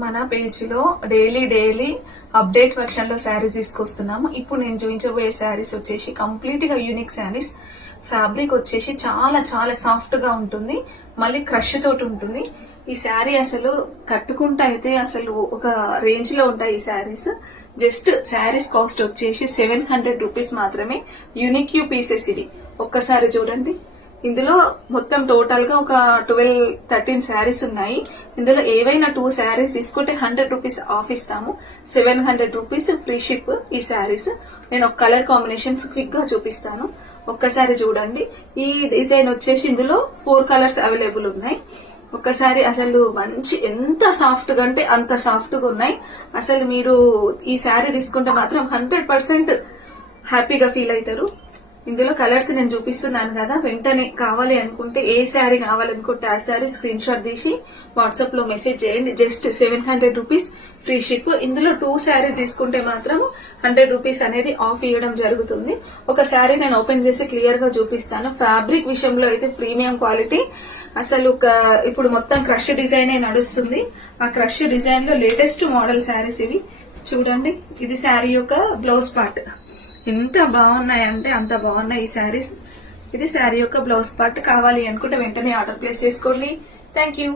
మన పేజ్లో daily update వర్షన్లో saris తీసుకొస్తున్నాము. ఇప్పుడు నేను చూపించబోయే శారీస్ వచ్చేసి కంప్లీట్గా యూనిక్ శారీస్. ఫ్యాబ్రిక్ వచ్చేసి చాలా చాలా సాఫ్ట్గా ఉంటుంది, మళ్ళీ క్రష్ తోటి ఉంటుంది. ఈ శారీ అసలు కట్టుకుంటే అయితే అసలు ఒక రేంజ్లో ఉంటాయి ఈ శారీస్. జస్ట్ శారీస్ కాస్ట్ వచ్చేసి 700 రూపీస్ మాత్రమే. యూనిక్ పీసెస్ ఇవి. ఒక్కసారి చూడండి. ఇందులో మొత్తం టోటల్ గా ఒక 12-13 శారీస్ ఉన్నాయి. ఇందులో ఏవైనా 2 శారీస్ తీసుకుంటే 100 రూపీస్ ఆఫ్ ఇస్తాము. 700 రూపీస్ ఫ్రీ షిప్ ఈ శారీస్. నేను ఒక కలర్ కాంబినేషన్స్ క్విక్ గా చూపిస్తాను, ఒక్కసారి చూడండి. ఈ డిజైన్ వచ్చేసి ఇందులో 4 కలర్స్ అవైలబుల్ ఉన్నాయి. ఒక్కసారి అసలు మంచి ఎంత సాఫ్ట్ గా అంటే అంత సాఫ్ట్ గా ఉన్నాయి. అసలు మీరు ఈ శారీ తీసుకుంటే మాత్రం 100% హ్యాపీగా ఫీల్ అవుతారు. ఇందులో కలర్స్ నేను చూపిస్తున్నాను కదా, వెంటనే కావాలి అనుకుంటే ఏ శారీ కావాలనుకుంటే ఆ శారీ స్క్రీన్ షాట్ తీసి వాట్సాప్ లో మెసేజ్ చేయండి. Just 700 rupees free ship. ఇందులో 2 శారీస్ తీసుకుంటే మాత్రం 100 రూపీస్ అనేది ఆఫ్ ఇవ్వడం జరుగుతుంది. ఒక శారీ నేను ఓపెన్ చేసి క్లియర్ గా చూపిస్తాను. ఫ్యాబ్రిక్ విషయంలో అయితే ప్రీమియం క్వాలిటీ. అసలు ఇప్పుడు మొత్తం క్రష్ డిజైన్ నడుస్తుంది. ఆ క్రష్ డిజైన్ లో లేటెస్ట్ మోడల్ శారీస్ ఇవి. చూడండి, ఇది శారీ యొక్క బ్లౌజ్ పార్ట్. ఎంత బాగున్నాయంటే అంత బాగున్నాయి ఈ శారీస్. ఇది శారీ యొక్క బ్లౌజ్ పార్ట్. కావాలి అనుకుంటే వెంటనే ఆర్డర్ ప్లేస్ చేసుకోండి. Thank you.